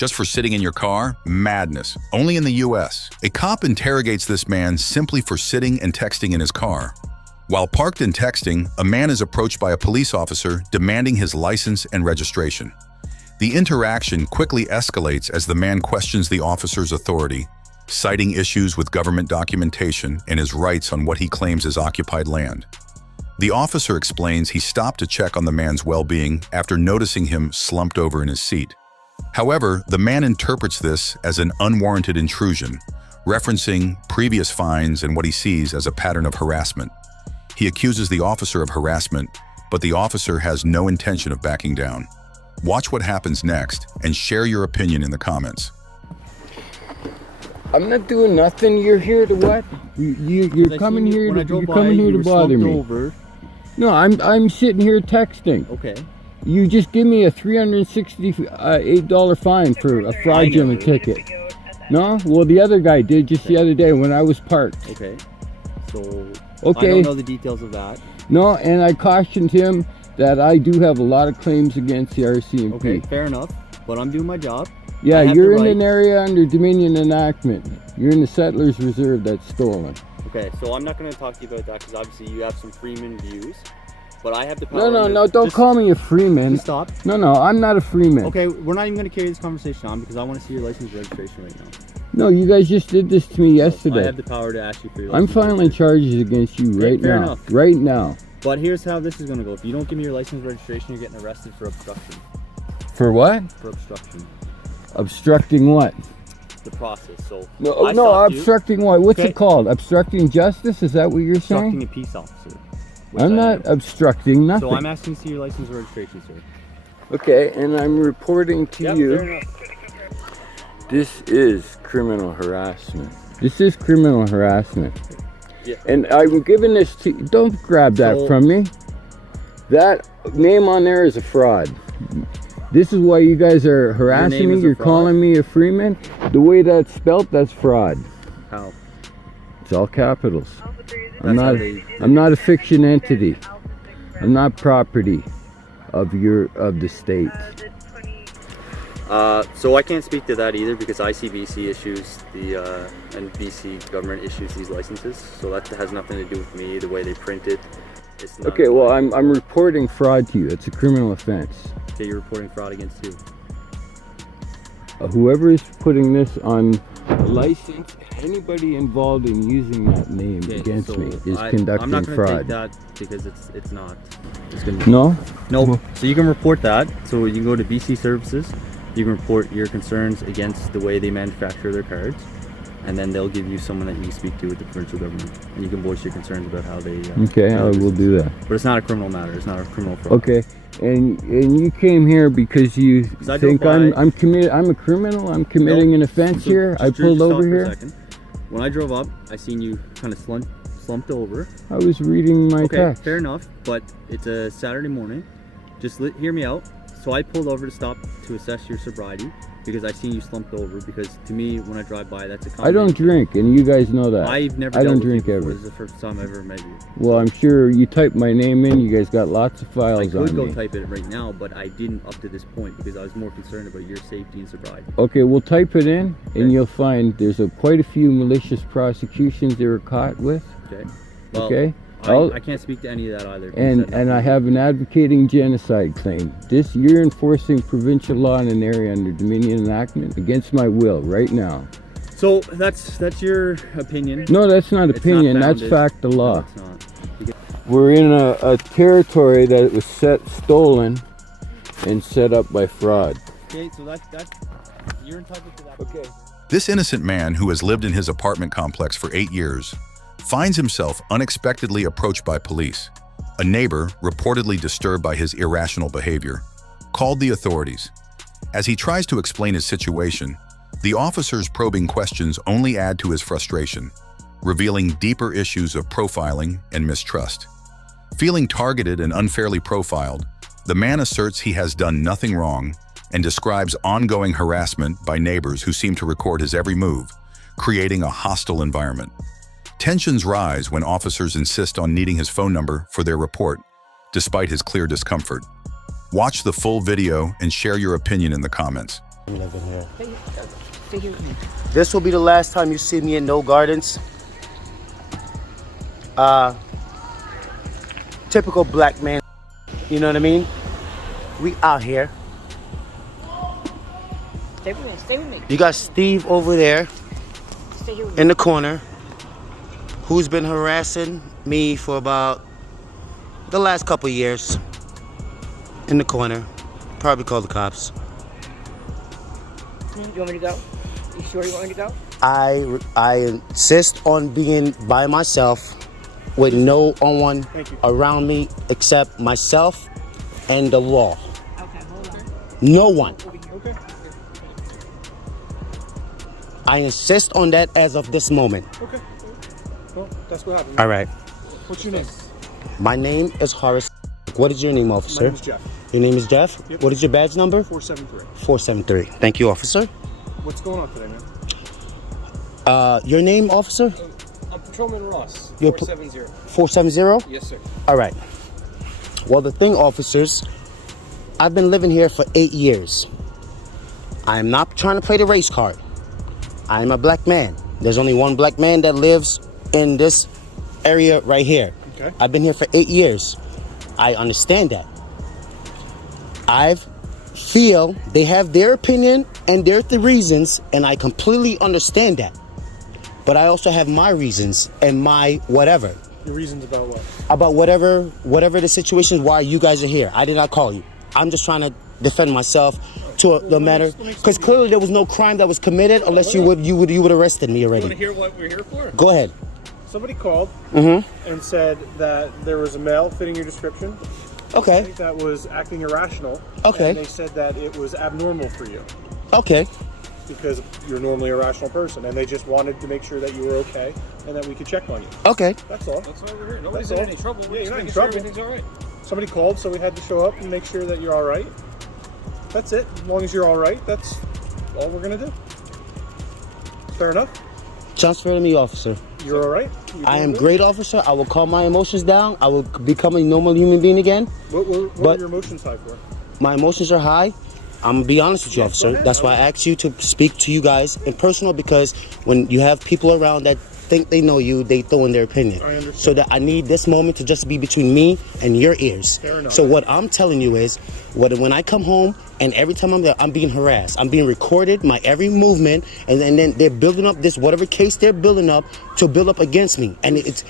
just for sitting in your car? Madness. Only in the US. A cop interrogates this man simply for sitting and texting in his car. While parked and texting, a man is approached by a police officer demanding his license and registration. The interaction quickly escalates as the man questions the officer's authority, citing issues with government documentation and his rights on what he claims is occupied land. The officer explains he stopped to check on the man's well-being after noticing him slumped over in his seat. However, the man interprets this as an unwarranted intrusion, referencing previous fines and what he sees as a pattern of harassment. He accuses the officer of harassment, but the officer has no intention of backing down. Watch what happens next and share your opinion in the comments. I'm not doing nothing. You're here to what? You're coming here to bother me. Over. No, I'm sitting here texting. Okay. You just give me a $368 fine for a fraudulent ticket. No? Well, the other guy did just the other day when I was parked. Okay. So okay. I don't know the details of that. No, and I cautioned him that I do have a lot of claims against the RCMP. Okay, fair enough. But I'm doing my job. Yeah, you're in an area under Dominion enactment. You're in the Settlers Reserve that's stolen. Okay, so I'm not going to talk to you about that because obviously you have some Freeman views. But I have the power. No, don't call me a Freeman. Stop. No, I'm not a Freeman. Okay, we're not even going to carry this conversation on because I want to see your license registration right now. No, you guys just did this to me yesterday. I have the power to ask you for your I'm license. filing charges against you right fair now. Enough. Right now. But here's how this is going to go. If you don't give me your license registration, you're getting arrested for obstruction. For what? For obstruction. Obstructing what? The process. So no, obstructing what? What's it called? Obstructing justice? Is that what you're saying? Obstructing a peace officer. I'm not obstructing nothing. So I'm asking to see your license registration, sir. Okay, and I'm reporting to you. Fair enough. This is criminal harassment. This is criminal harassment. Yeah. And I'm giving this to you. Don't grab that from me. That name on there is a fraud. This is why you guys are harassing me. You're calling me a Freeman. The way that's spelt, that's fraud. How? It's all capitals. I'm not a fiction entity. I'm not property of the state. So I can't speak to that either because ICBC issues and BC government issues these licenses. So that has nothing to do with me. The way they print it. Okay, well I'm reporting fraud to you. It's a criminal offense. Okay, you're reporting fraud against who? Whoever is putting this on a license, anybody involved in using that name against me is conducting fraud. I'm not going to take that because it's not. It's gonna No? No. So you can report that. So you can go to BC Services. You can report your concerns against the way they manufacture their cards. And then they'll give you someone that you can speak to with the provincial government. And you can voice your concerns about how they... okay, I will do that. But it's not a criminal matter. It's not a criminal fraud. Okay. And you came here because you think I'm a criminal? I'm committing an offense here? I pulled over here? When I drove up, I seen you kind of slumped over. I was reading my text. Okay, fair enough. But it's a Saturday morning. Just hear me out. So I pulled over to stop to assess your sobriety because I seen you slumped over. Because to me, when I drive by, that's a common. I don't drink, and you guys know that. I've never. I don't drink ever. This is the first time I ever met you. Well, I'm sure you typed my name in. You guys got lots of files on me. I could go type it right now, but I didn't up to this point because I was more concerned about your safety and sobriety. Okay, we'll type it in, and you'll find there's quite a few malicious prosecutions they were caught with. Okay. Well, okay. I can't speak to any of that either. And I have an advocating genocide claim. You're enforcing provincial law in an area under Dominion enactment against my will right now. So that's your opinion. No, that's not opinion. That's fact of law. No, it's not. We're in a territory that was stolen and set up by fraud. Okay, so that's you're entitled to that. Okay. This innocent man who has lived in his apartment complex for 8 years finds himself unexpectedly approached by police. A neighbor, reportedly disturbed by his irrational behavior, called the authorities. As he tries to explain his situation, the officer's probing questions only add to his frustration, revealing deeper issues of profiling and mistrust. Feeling targeted and unfairly profiled, the man asserts he has done nothing wrong and describes ongoing harassment by neighbors who seem to record his every move, creating a hostile environment. Tensions rise when officers insist on needing his phone number for their report, despite his clear discomfort. Watch the full video and share your opinion in the comments. living here. Stay here with me. This will be the last time you see me in No Gardens. Typical black man. You know what I mean? We out here. Stay with me. Stay with me. You got Steve over there Stay here with me. in the corner, who's been harassing me for about the last couple years. In the corner. Probably call the cops. You want me to go? You sure you want me to go? I insist on being by myself with no one around me except myself and the law. Okay, hold on. No one. Okay. I insist on that as of this moment. Okay. Well, that's what happened. All right. What's your name? My name is Horace. What is your name, officer? My name is Jeff. Your name is Jeff? Yep. What is your badge number? 473. 473. Thank you, officer. What's going on today, man? Your name, officer? I'm Patrolman Ross, You're 470. 470? Yes, sir. All right. Well, the thing, officers, I've been living here for 8 years. I'm not trying to play the race card. I'm a black man. There's only one black man that lives in this area right here. Okay. I've been here for 8 years. I understand that. I feel they have their opinion and their reasons, and I completely understand that. But I also have my reasons and my whatever. Your reasons about what? About whatever the situation is why you guys are here. I did not call you. I'm just trying to defend myself to the matter, because clearly there was no crime that was committed unless you would arrested me already. You want to hear what we're here for? Go ahead. Somebody called Mm-hmm. and said that there was a male fitting your description. Okay. That was acting irrational. Okay. And they said that it was abnormal for you Okay. because you're normally a rational person, and they just wanted to make sure that you were okay and that we could check on you. Okay. That's all. That's why we're here. Nobody's That's in all. any trouble. We're Yeah, just you're not in making sure trouble. everything's all right. Somebody called, so we had to show up and make sure that you're all right. That's it. As long as you're all right, that's all we're gonna do. Fair enough. Transfer to me, officer. You're all right. You I doing am good? great, officer. I will calm my emotions down. I will become a normal human being again. What But- are your emotions high for? My emotions are high. I'm gonna be honest with you, Yeah, officer. go ahead. That's why I asked you to speak to you guys in personal, because when you have people around that think they know you, they throw in their opinion. I understand. So that I need this moment to just be between me and your ears. Fair enough. So what I'm telling you is, when I come home and every time I'm there, I'm being harassed. I'm being recorded, my every movement, and then they're building up this whatever case they're building up to build up against me. And it's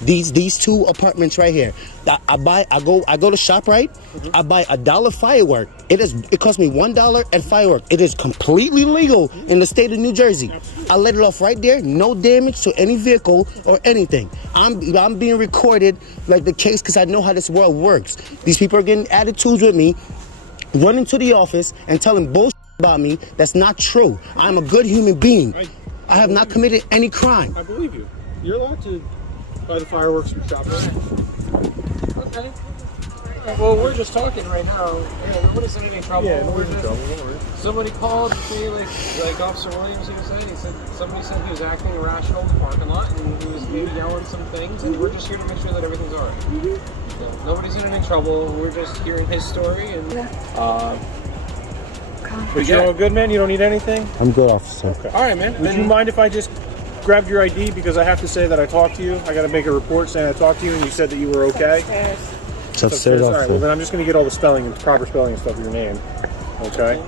these two apartments right here. I go to ShopRite. Mm-hmm. I buy $1 firework. It costs me $1 at firework. It is completely legal in the state of New Jersey. I let it off right there. No damage to any vehicle or anything. I'm being recorded like the case because I know how this world works. These people are getting attitudes with me, running to the office and telling bullshit about me that's not true. I'm a good human being. I have not committed any crime. I believe you. You're allowed to buy the fireworks from ShopRite. Okay. Well, we're just talking right now. Yeah, nobody's in any trouble. Yeah, We're nobody's in just- trouble. Don't worry. Somebody called me, like Officer Williams here said. He said somebody said he was acting irrational in the parking lot and he was maybe yelling some things. And we're just here to make sure that everything's all right. So, nobody's in any trouble. We're just hearing his story and. But you're all good, man? You don't need anything? I'm good, officer. Okay. All right, man. Would you mind if I just grabbed your ID, because I have to say that I talked to you? I got to make a report saying I talked to you and you said that you were okay? It's upstairs, All right, well officer. then I'm just going to get all the spelling and proper spelling and stuff of your name. Okay?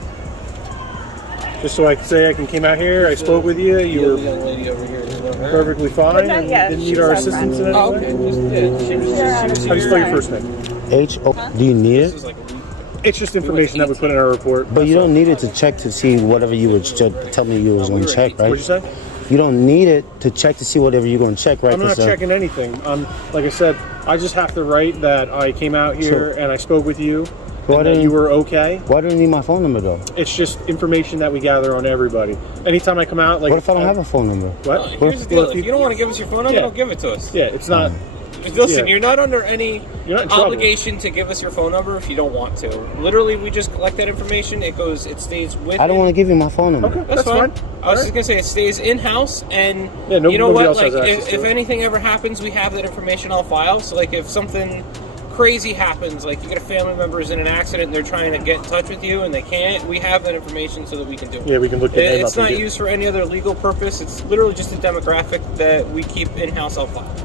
Just so I can say I came out here, I spoke with you, you The were young lady over here. You know her? perfectly fine, and didn't need our assistance in any Oh, way? okay. Just did. She was here. How do you spell your first name? H-O. Do you need This it? is like a week. It's just information that we put in our report. But you don't need it to check to see whatever you would tell me you was going to check, right? What'd you say? You don't need it to check to see whatever you're going to check, right? I'm not 'Cause, checking anything. Like I said, I just have to write that I came out here and I spoke with you, Why and that didn't- you were okay. Why do you need my phone number, though? It's just information that we gather on everybody. Anytime I come out, like What if I don't have a phone number? What? Here's the deal. If you don't want to give us your phone number, Yeah. don't give it to us. Yeah, it's not. Listen, Yeah. you're not under any You're not in trouble. obligation to give us your phone number if you don't want to. Literally, we just collect that information. It stays with. I don't want to give you my phone number. Okay, That's fine. I was All just gonna say it stays in house, and Yeah, you know nobody what? else Like, has access if to it. anything ever happens, we have that information on file. So, like, if something crazy happens, like you get a family member is in an accident and they're trying to get in touch with you and they can't, we have that information so that we can do it. Yeah, we can look at it. It's not used for any other legal purpose. It's literally just a demographic that we keep in-house on file.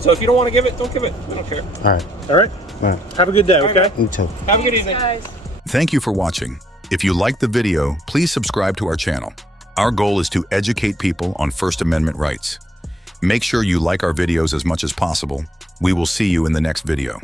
So if you don't want to give it, don't give it. We don't care. All right. All right. All right. Have a good day, okay? You too. Have a good evening. Guys. Thank you for watching. If you liked the video, please subscribe to our channel. Our goal is to educate people on First Amendment rights. Make sure you like our videos as much as possible. We will see you in the next video.